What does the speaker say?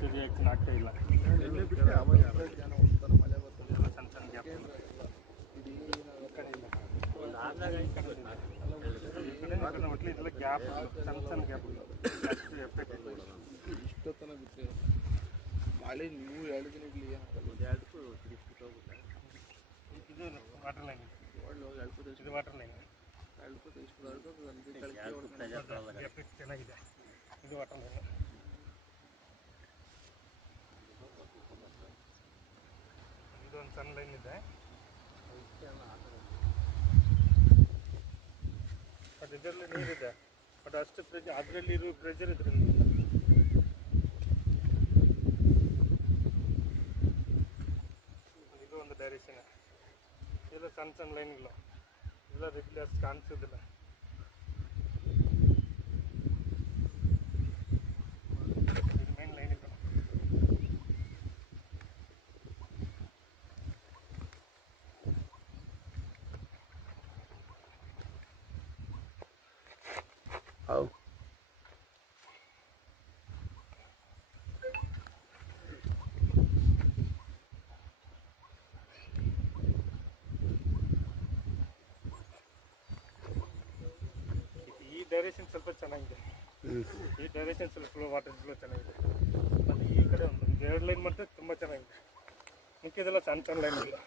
ಅಷ್ಟು ರಿಯಾಕ್ಷನ್ ಆಗ್ತಾ ಇಲ್ಲ. ಸಣ್ಣ ಸಣ್ಣ ಗ್ಯಾಪ್ ಒಟ್ಲಿ ಇದೆಲ್ಲ ಗ್ಯಾಪ್ ಸಣ್ಣ ಸಣ್ಣ ಗ್ಯಾಪ್ ಅಷ್ಟು ಎಫೆಕ್ಟ್ ಇಷ್ಟೊತ್ತನ ಬಿಟ್ಟು ಮಳೆ ನೀವು 2 ದಿನ ಇಡ್ಲಿ ಇದು ವಾಟರ್ ಲೈನ್ ಇದು ವಾಟರ್ ಲೈನ್ ಎಫೆಕ್ಟ್ ಚೆನ್ನಾಗಿದೆ. ಇದು ವಾಟರ್ ಲೈನ್ ಇದೊಂದು ಸಣ್ಣ ಲೈನ್ ಇದೆ. ಬಟ್ ಇದರಲ್ಲಿ ನೀರಿದೆ, ಬಟ್ ಅಷ್ಟು ಪ್ರೆಜರ್ ಅದರಲ್ಲಿ ಇರೋ ಪ್ರೆಜರ್ ಇದರಲ್ಲಿ ಇಲ್ಲ. ಇದು ಒಂದು ಡೈರೆಕ್ಷನ್. ಇದೆಲ್ಲ ಸಣ್ಣ ಸಣ್ಣ ಲೈನ್ಗಳು ಎಲ್ಲ ರಿಪ್ಲಿ ಅಷ್ಟು ಕಾಣಿಸೋದಿಲ್ಲ. ಇದು ಮೇನ್ ಲೈನ್ ಇದು. ಈ ಡೈರೆಕ್ಷನ್ ಸ್ವಲ್ಪ ಚೆನ್ನಾಗಿದೆ. ಈ ಡೈರೆಕ್ಷನ್ ಸ್ವಲ್ಪ ಫ್ಲೋ ವಾಟರ್ ಫ್ಲೋ ಚೆನ್ನಾಗಿದೆ. ಮತ್ತು ಈ ಕಡೆ ಒಂದು 2 ಲೈನ್ ಮತ್ತೆ ತುಂಬ ಚೆನ್ನಾಗಿದೆ. ಮಿಕ್ಕಿದೆಲ್ಲ ಸಣ್ಣ ಸಣ್ಣ ಲೈನ್ ಇಲ್ಲ.